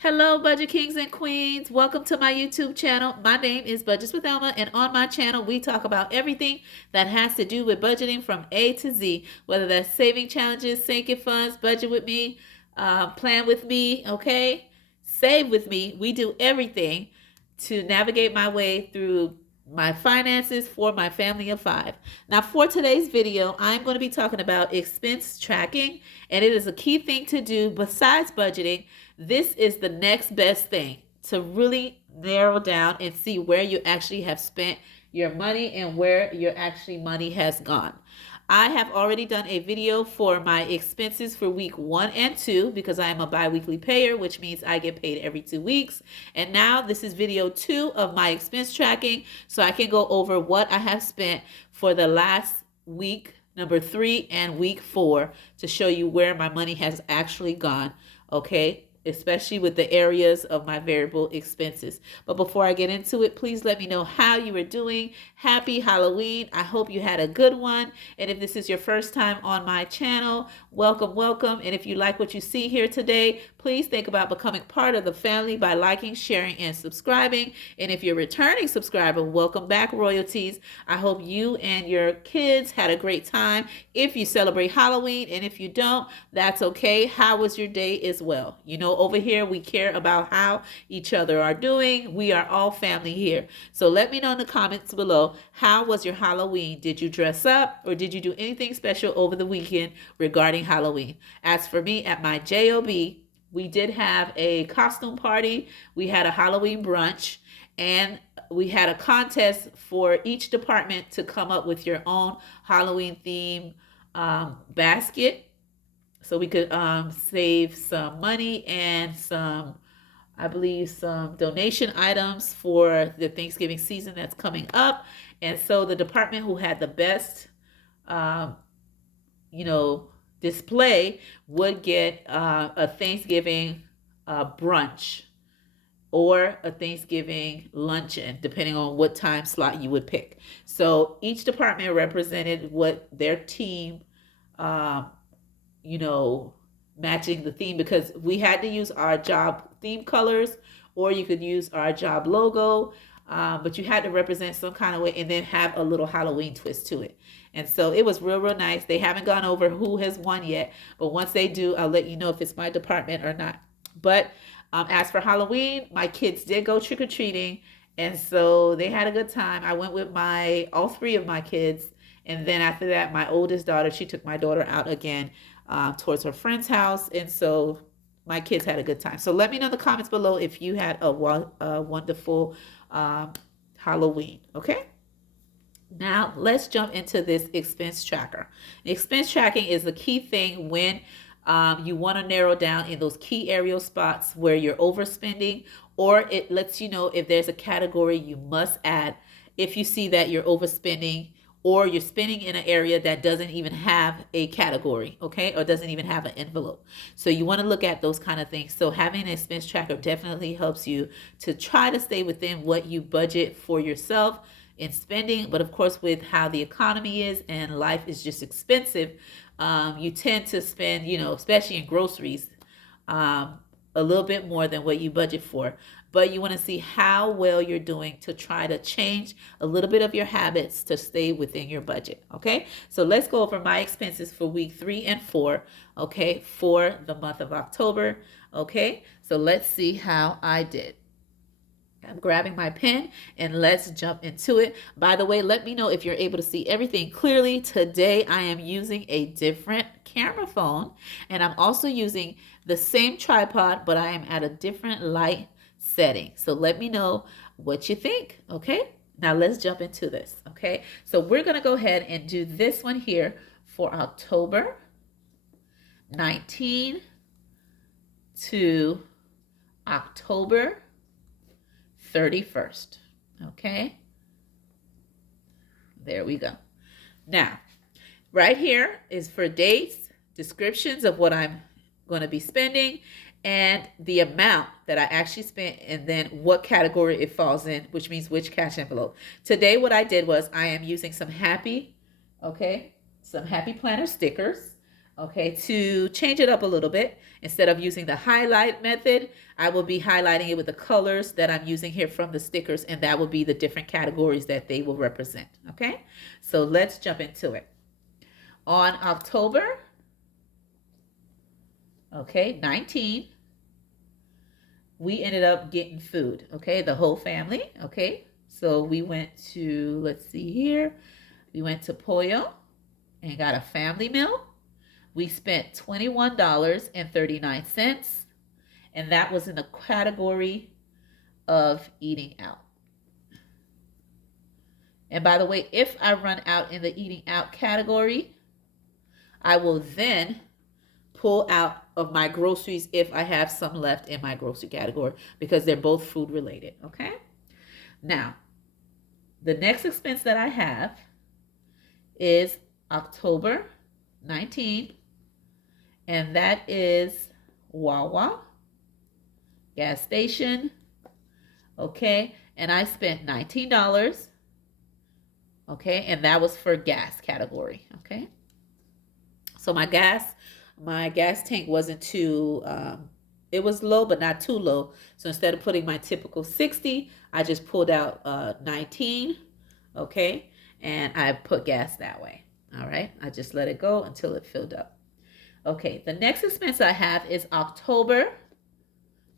Hello, Budget Kings and Queens. Welcome to my YouTube channel. My name is Budgets with Elma, and on my channel, we talk about everything that has to do with budgeting from A to Z, whether that's saving challenges, sinking funds, budget with me, plan with me, okay? Save with me. We do everything to navigate my way through my finances for my family of five. Now, for today's video, I'm going to be talking about expense tracking, and it is a key thing to do besides budgeting. This is the next best thing to really narrow down and see where you actually have spent your money and where your actually money has gone. I have already done a video for my expenses for week 1 and 2 because I am a bi-weekly payer, which means I get paid every 2 weeks. And now this is video 2 of my expense tracking, so I can go over what I have spent for the last week, number 3, and week 4 to show you where my money has actually gone, okay? Especially with the areas of my variable expenses. But before I get into it, please let me know how you are doing. Happy Halloween. I hope you had a good one. And if this is your first time on my channel, welcome, welcome. And if you like what you see here today, please think about becoming part of the family by liking, sharing, and subscribing. And if you're a returning subscriber, welcome back, royalties. I hope you and your kids had a great time. If you celebrate Halloween, and if you don't, that's okay. How was your day as well? You know, over here, we care about how each other are doing. We are all family here. So let me know in the comments below, how was your Halloween? Did you dress up or did you do anything special over the weekend regarding Halloween? As for me, at my job, we did have a costume party. We had a Halloween brunch, and we had a contest for each department to come up with your own Halloween theme basket, so we could save some money and some, I believe, some donation items for the Thanksgiving season that's coming up. And so the department who had the best, um, you know, display would get a Thanksgiving brunch or a Thanksgiving luncheon, depending on what time slot you would pick. So each department represented what their team, um, matching the theme, because we had to use our job theme colors, or you could use our job logo, but you had to represent some kind of way and then have a little Halloween twist to it. And so it was real, real nice. They haven't gone over who has won yet, but once they do, I'll let you know if it's my department or not. But as for Halloween, my kids did go trick-or-treating, and so they had a good time. I went with all 3 of my kids, and then after that, my oldest daughter, she took my daughter out again towards her friend's house, and so my kids had a good time. So let me know in the comments below if you had a wonderful Halloween, okay? Now, let's jump into this expense tracker. Expense tracking is the key thing when you want to narrow down in those key area spots where you're overspending, or it lets you know if there's a category you must add if you see that you're overspending or you're spending in an area that doesn't even have a category, okay, or doesn't even have an envelope. So you want to look at those kind of things. So having an expense tracker definitely helps you to try to stay within what you budget for yourself in spending. But of course, with how the economy is and life is just expensive, you tend to spend, especially in groceries, a little bit more than what you budget for. But you want to see how well you're doing to try to change a little bit of your habits to stay within your budget. Okay, so let's go over my expenses for week 3 and 4, okay, for the month of October. Okay, so let's see how I did. I'm grabbing my pen and let's jump into it. By the way, let me know if you're able to see everything clearly. Today, I am using a different camera phone, and I'm also using the same tripod, but I am at a different light setting. So let me know what you think, okay? Now let's jump into this, okay? So we're gonna go ahead and do this one here for October 19 to October 31st, okay? There we go. Now, right here is for dates, descriptions of what I'm going to be spending, and the amount that I actually spent, and then what category it falls in, which means which cash envelope. Today, what I did was I am using some Happy Planner stickers. Okay, to change it up a little bit, instead of using the highlight method, I will be highlighting it with the colors that I'm using here from the stickers, and that will be the different categories that they will represent. Okay, so let's jump into it. On October, okay, 19, we ended up getting food, okay, the whole family, okay. So we went to, let's see here, we went to Pollo and got a family meal. We spent $21.39, and that was in the category of eating out. And by the way, if I run out in the eating out category, I will then pull out of my groceries if I have some left in my grocery category, because they're both food related, okay? Now, the next expense that I have is October 19, and that is Wawa gas station, okay? And I spent $19, okay? And that was for gas category, okay? So my gas tank wasn't too, it was low, but not too low. So instead of putting my typical 60, I just pulled out 19, okay? And I put gas that way, all right? I just let it go until it filled up. Okay, the next expense I have is October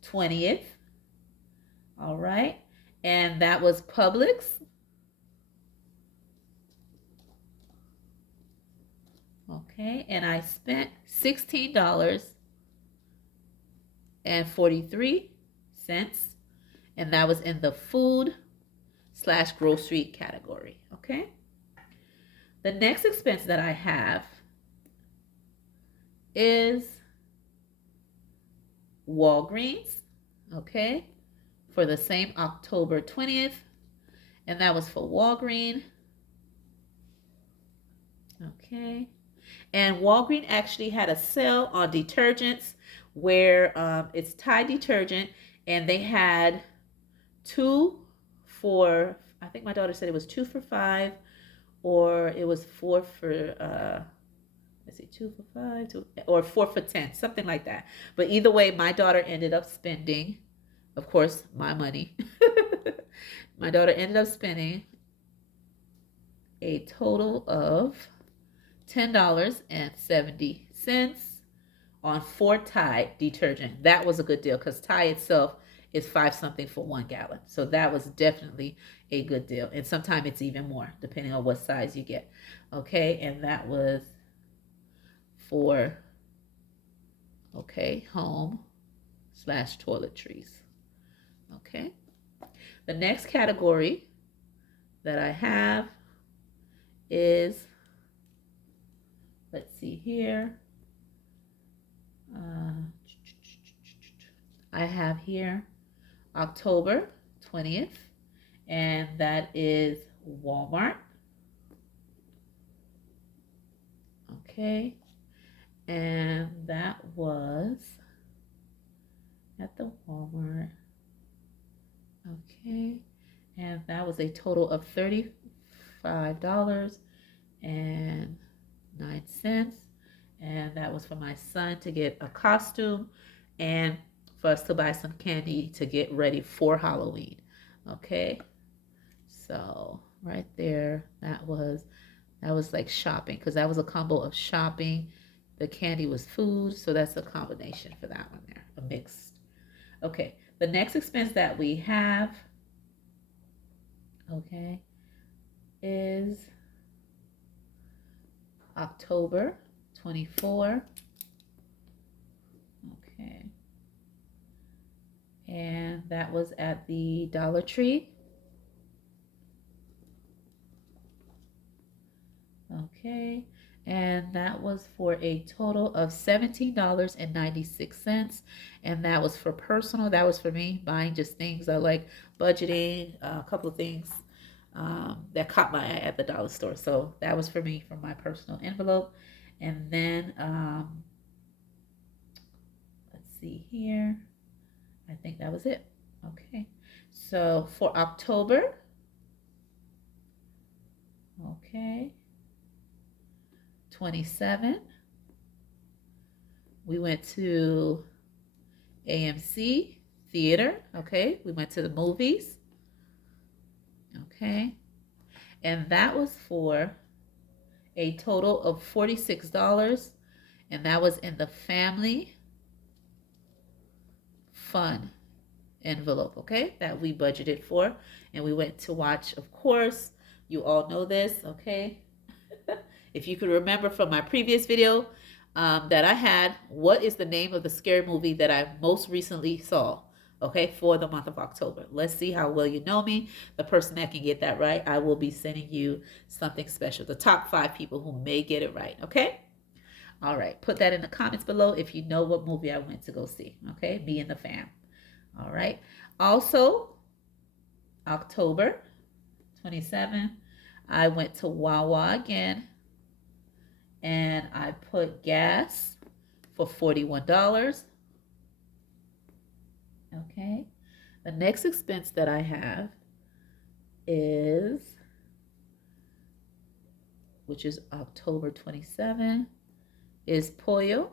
20th, all right? And that was Publix. Okay, and I spent $16.43, and that was in the food/grocery category, okay? The next expense that I have is Walgreens, okay, for the same October 20th, and that was for Walgreens, okay? And Walgreens actually had a sale on detergents where it's Tide detergent, and they had 2 for, I think my daughter said it was 2 for $5, or it was 4 for, let's see, 2 for $5, or 4 for $10, something like that. But either way, my daughter ended up spending, of course, my money. My daughter ended up spending a total of $10.70 on 4 Tide detergent. That was a good deal because Tide itself is 5 something for 1 gallon. So that was definitely a good deal. And sometimes it's even more depending on what size you get. Okay, and that was for, okay, home/toiletries. Okay. The next category that I have is, let's see here. I have here October 20th, and that is Walmart. Okay, and that was at the Walmart. Okay, and that was a total of $35.09, and that was for my son to get a costume and for us to buy some candy to get ready for Halloween. Okay, so right there, that was like shopping, because that was a combo of shopping. The candy was food, so that's a combination for that one there, a mixed. Okay, the next expense that we have, okay, is October 24. Okay, and that was at the Dollar Tree. Okay, and that was for a total of $17.96, and that was for personal. That was for me buying just things I like, budgeting, a couple of things that caught my eye at the dollar store. So that was for me from my personal envelope. And then let's see here. I think that was it. Okay, so for October, okay, 27, We went to AMC Theater. Okay. We went to the movies. Okay. And that was for a total of $46. And that was in the family fun envelope, okay, that we budgeted for. And we went to watch, of course, you all know this, okay? If you could remember from my previous video that I had, what is the name of the scary movie that I most recently saw, okay, for the month of October? Let's see how well you know me. The person that can get that right, I will be sending you something special. The top 5 people who may get it right, okay? All right, put that in the comments below if you know what movie I went to go see, okay? Me and the fam. All right. Also, October 27, I went to Wawa again, and I put gas for $41. Okay. The next expense that I have is, which is October 27, is pollo.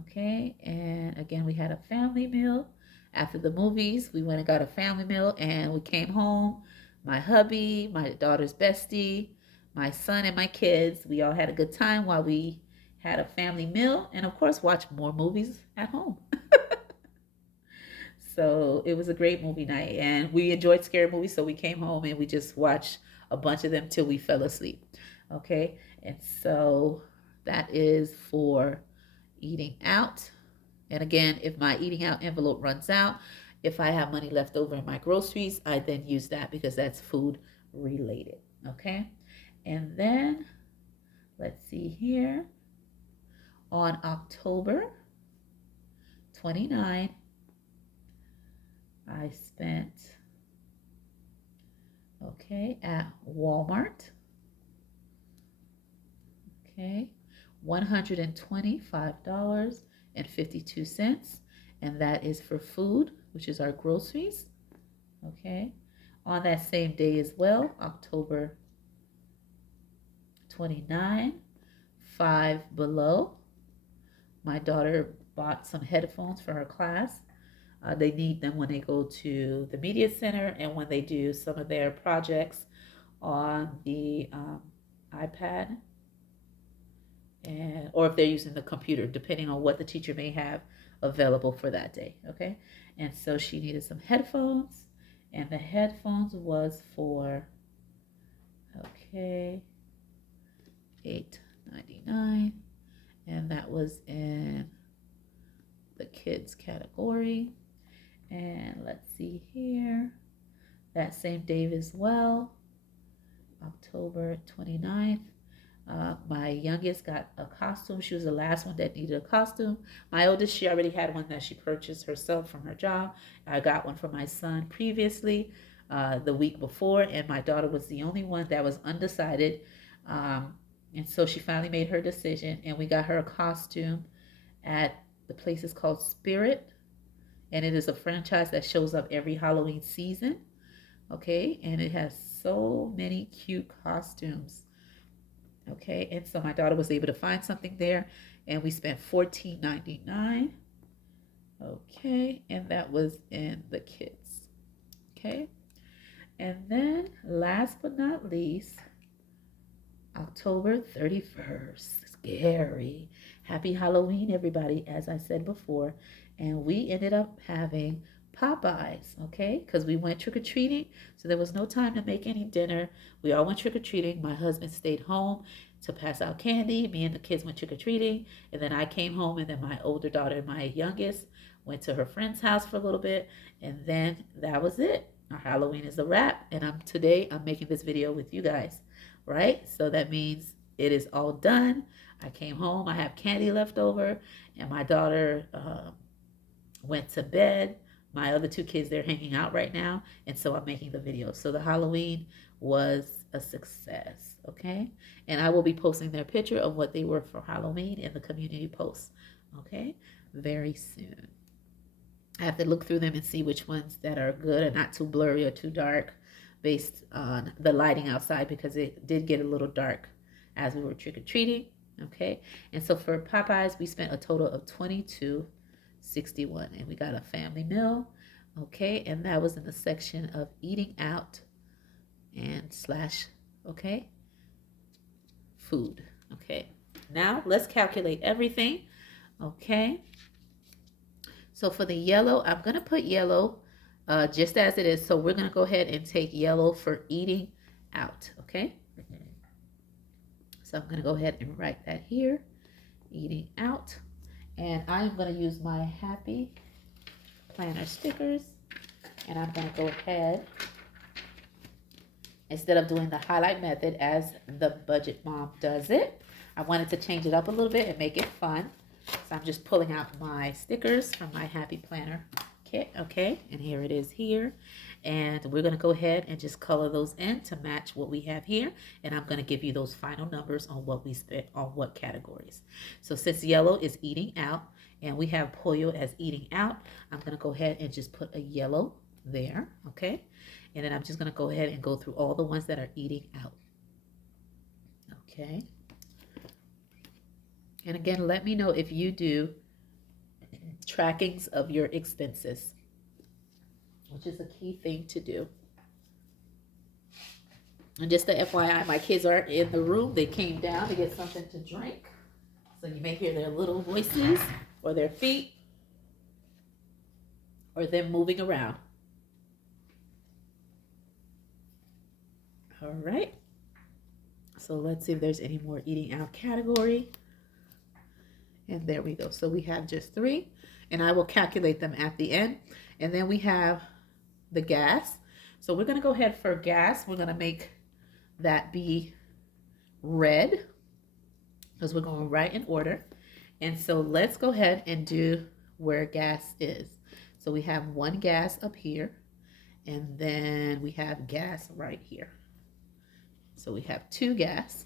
Okay, and again, we had a family meal. After the movies, we went and got a family meal, and we came home. My hubby, my daughter's bestie, my son, and my kids, we all had a good time while we had a family meal, and of course, watched more movies at home. So it was a great movie night, and we enjoyed scary movies, so we came home and we just watched a bunch of them till we fell asleep. Okay, and so that is for eating out. And again, if my eating out envelope runs out, if I have money left over in my groceries, I then use that because that's food related. Okay. And then let's see here. On October 29, I spent, okay, at Walmart, okay, $125.52, and that is for food, which is our groceries. Okay, on that same day as well, October 29, Five Below, my daughter bought some headphones for her class. They need them when they go to the media center and when they do some of their projects on the iPad, and or if they're using the computer, depending on what the teacher may have available for that day. Okay, and so she needed some headphones, and the headphones was for, okay, $8.99, and that was in the kids category. And let's see here, that same day as well, October 29th, my youngest got a costume. She was the last one that needed a costume. My oldest, she already had one that she purchased herself from her job. I got one for my son previously, the week before, and my daughter was the only one that was undecided. And so she finally made her decision, and we got her a costume at the place is called Spirit, and it is a franchise that shows up every Halloween season. Okay, and it has so many cute costumes. Okay, and so my daughter was able to find something there, and we spent $14.99. Okay, and that was in the kids. Okay, and then last but not least, October 31st. Scary. Happy Halloween, everybody, as I said before. And we ended up having Popeyes, okay? Because we went trick-or-treating, so there was no time to make any dinner. We all went trick-or-treating. My husband stayed home to pass out candy. Me and the kids went trick-or-treating. And then I came home, and then my older daughter, my youngest, went to her friend's house for a little bit. And then that was it. Our Halloween is a wrap. And today I'm making this video with you guys, right? So that means it is all done. I came home, I have candy left over, and my daughter went to bed. My other 2 kids, they're hanging out right now, and so I'm making the video. So the Halloween was a success, okay? And I will be posting their picture of what they were for Halloween in the community post, okay? Very soon. I have to look through them and see which ones that are good and not too blurry or too dark based on the lighting outside, because it did get a little dark as we were trick-or-treating. Okay, and so for Popeyes, we spent a total of $22.61, and we got a family meal. Okay, and that was in the section of eating out and slash, okay, food. Okay, now let's calculate everything. Okay, so for the yellow, I'm gonna put yellow just as it is. So we're gonna go ahead and take yellow for eating out. Okay, so I'm gonna go ahead and write that here, eating out. And I'm going to use my Happy Planner stickers. And I'm going to go ahead, instead of doing the highlight method as the budget mom does it, I wanted to change it up a little bit and make it fun. So I'm just pulling out my stickers from my Happy Planner kit. Okay, and here it is here. And we're going to go ahead and just color those in to match what we have here. And I'm going to give you those final numbers on what we spent on what categories. So since yellow is eating out and we have pollo as eating out, I'm going to go ahead and just put a yellow there. Okay, and then I'm just going to go ahead and go through all the ones that are eating out. Okay, and again, let me know if you do trackings of your expenses, which is a key thing to do. And just the FYI, my kids are in the room. They came down to get something to drink. So you may hear their little voices or their feet or them moving around. All right. So let's see if there's any more eating out category. And there we go. So we have just 3, and I will calculate them at the end. And then we have the gas. So we're going to go ahead for gas. We're going to make that be red because we're going right in order. And so let's go ahead and do where gas is. So we have 1 gas up here, and then we have gas right here. So we have 2 gas.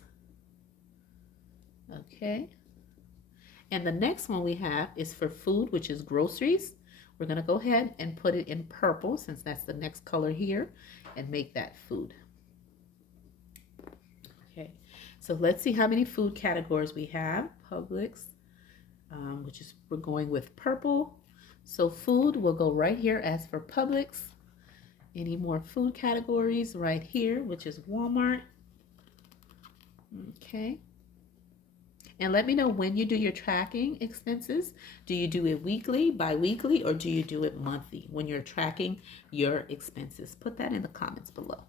Okay. And the next one we have is for food, which is groceries. We're going to go ahead and put it in purple since that's the next color here and make that food. Okay, so let's see how many food categories we have. Publix, which is, we're going with purple. So food will go right here as for Publix. Any more food categories right here, which is Walmart. Okay. And let me know when you do your tracking expenses. Do you do it weekly, bi-weekly, or do you do it monthly when you're tracking your expenses? Put that in the comments below.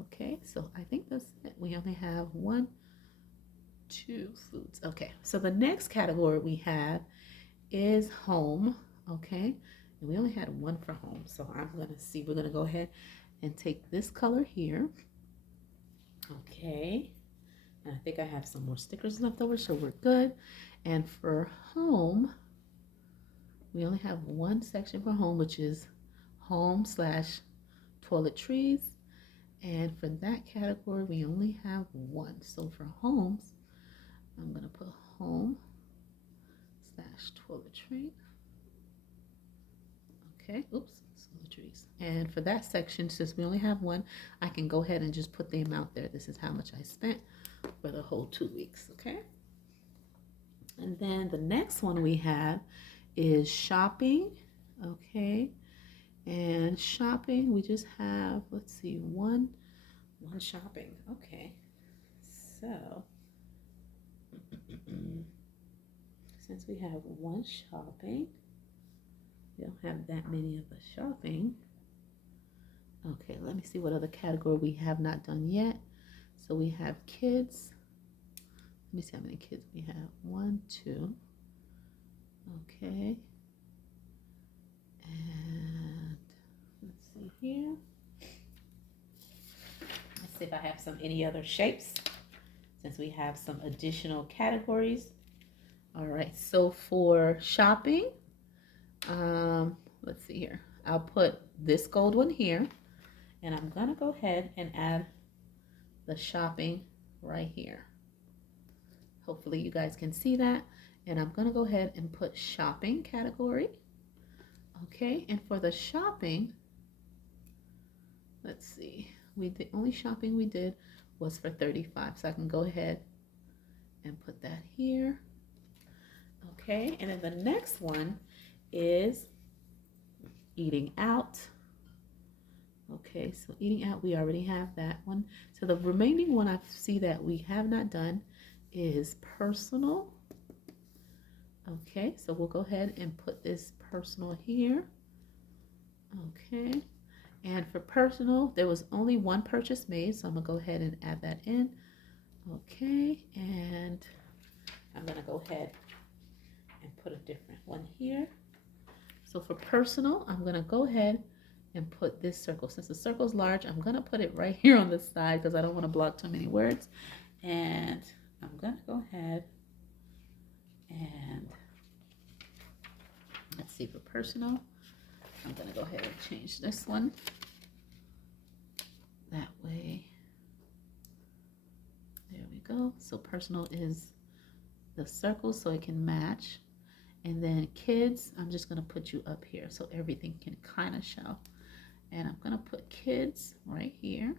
Okay, so I think that's it. We only have 1, 2 foods. Okay, so the next category we have is home. Okay, and we only had 1 for home. So I'm going to see, we're going to go ahead and take this color here. Okay. And I think I have some more stickers left over, so we're good. And for home, we only have 1 section for home, which is home / toiletries. And for that category, we only have 1. So for homes, I'm going to put home / toiletry. Okay, oops, toiletries. And for that section, since we only have 1, I can go ahead and just put the amount there. This is how much I spent for the whole 2 weeks. Okay, and then the next one we have is shopping. Okay, and shopping, we just have, let's see, one shopping. Okay, so since we have 1 shopping, we don't have that many of the shopping. Okay, let me see what other category we have not done yet. So we have kids. Let me see how many kids we have. 1, 2. Okay. And let's see here. Let's see if I have any other shapes, since we have some additional categories. All right, so for shopping, let's see here. I'll put this gold one here, and I'm gonna go ahead and add the shopping right here. Hopefully you guys can see that. And I'm gonna go ahead and put shopping category. Okay, and for the shopping, let's see, the only shopping we did was for $35. So I can go ahead and put that here. Okay, and then the next one is eating out. Okay, so eating out, we already have that one. So the remaining one I see that we have not done is personal. Okay, so we'll go ahead and put this personal here. Okay, and for personal, there was only one purchase made, so I'm gonna go ahead and add that in. Okay, and I'm gonna go ahead and put a different one here. So for personal, I'm gonna go ahead and put this circle. Since the circle is large, I'm gonna put it right here on the side because I don't want to block too many words. And I'm gonna go ahead and let's see, for personal, I'm gonna go ahead and change this one. That way, there we go. So personal is the circle so it can match. And then kids, I'm just gonna put you up here so everything can kind of show. And I'm gonna put kids right here.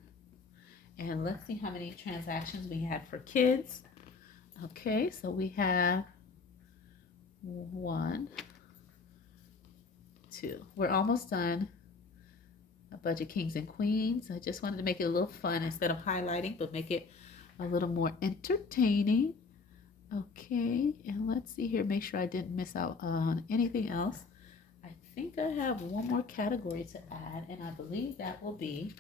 And let's see how many transactions we had for kids. Okay, so we have 1, 2. We're almost done. Budget Kings and Queens. I just wanted to make it a little fun instead of highlighting, but make it a little more entertaining. Okay, and let's see here, make sure I didn't miss out on anything else. I think I have one more category to add, and I believe that will be,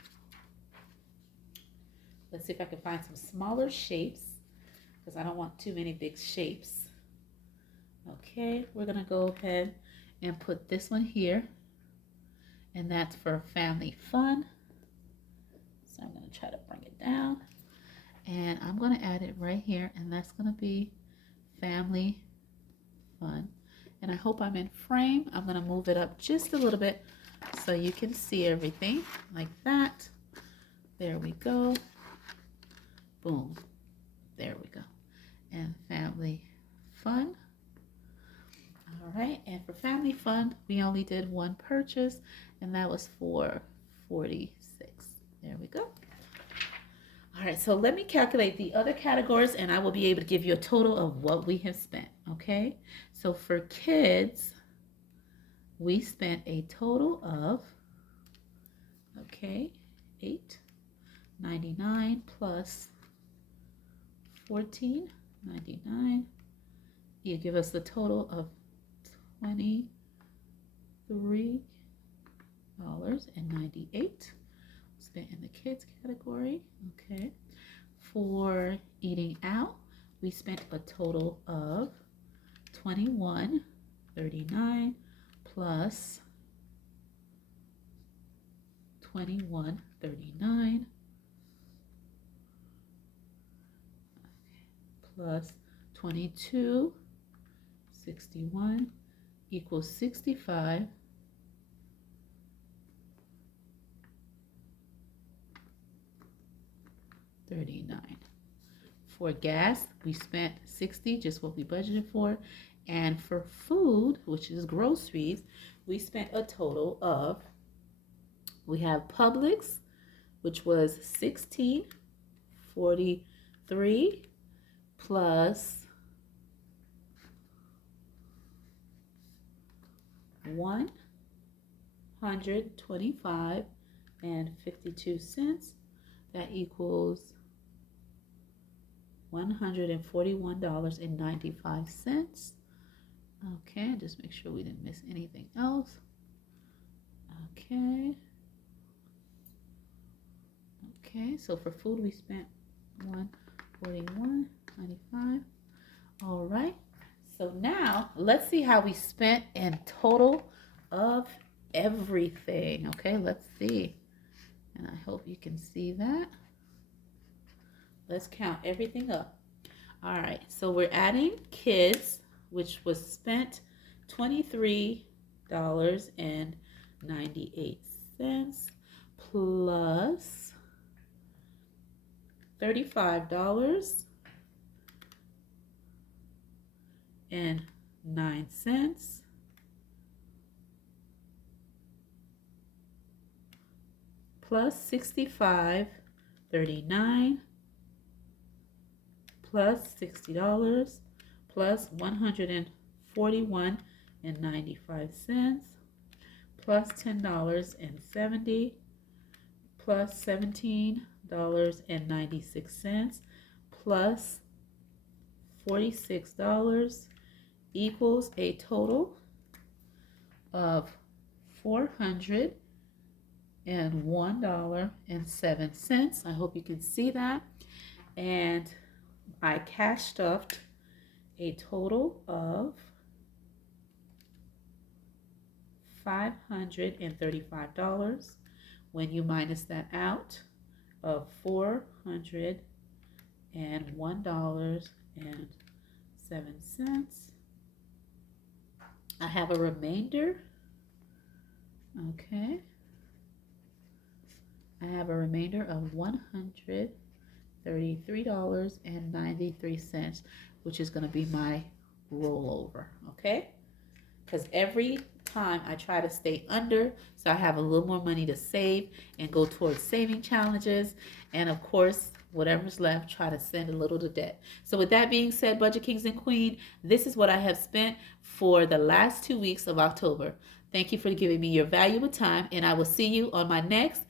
let's see if I can find some smaller shapes, because I don't want too many big shapes. Okay, we're gonna go ahead and put this one here, and that's for family fun. So I'm gonna try to bring it down, and I'm gonna add it right here, and that's gonna be family fun. And I hope I'm in frame. I'm gonna move it up just a little bit so you can see everything like that. There we go. Boom. There we go. And family fun. All right, and for family fun, we only did one purchase, and that was for $46. There we go. All right, so let me calculate the other categories, and I will be able to give you a total of what we have spent, okay? So for kids, we spent a total of, okay, $8.99 plus $14.99. You give us the total of $23.98 spent in the kids category. Okay, for eating out, we spent a total of $21.39 plus $21.39 plus $22.61 equals $65.39. For gas, we spent $60, just what we budgeted for. And for food, which is groceries, we spent a total of, we have Publix, which was $16.43 plus $125.52. That equals $141.95. Okay, just make sure we didn't miss anything else. Okay. Okay, so for food we spent $141.95. All right. So now let's see how we spent in total of everything. Okay, let's see. And I hope you can see that. Let's count everything up. All right, so we're adding kids, which was spent $23.98 plus $35.09 plus $65.39 plus $60 plus $141.95 plus $10.70 plus $17.96 plus $46 equals a total of $401.07. I hope you can see that. And I cash stuffed a total of $535 when you minus that out of $401.07. I have a remainder. Okay. I have a remainder of $133.93, which is going to be my rollover. Okay. Because every time I try to stay under, so I have a little more money to save and go towards saving challenges. And of course, whatever's left, try to send a little to debt. So with that being said, Budget Kings and Queen, this is what I have spent for the last 2 weeks of October. Thank you for giving me your valuable time, and I will see you on my next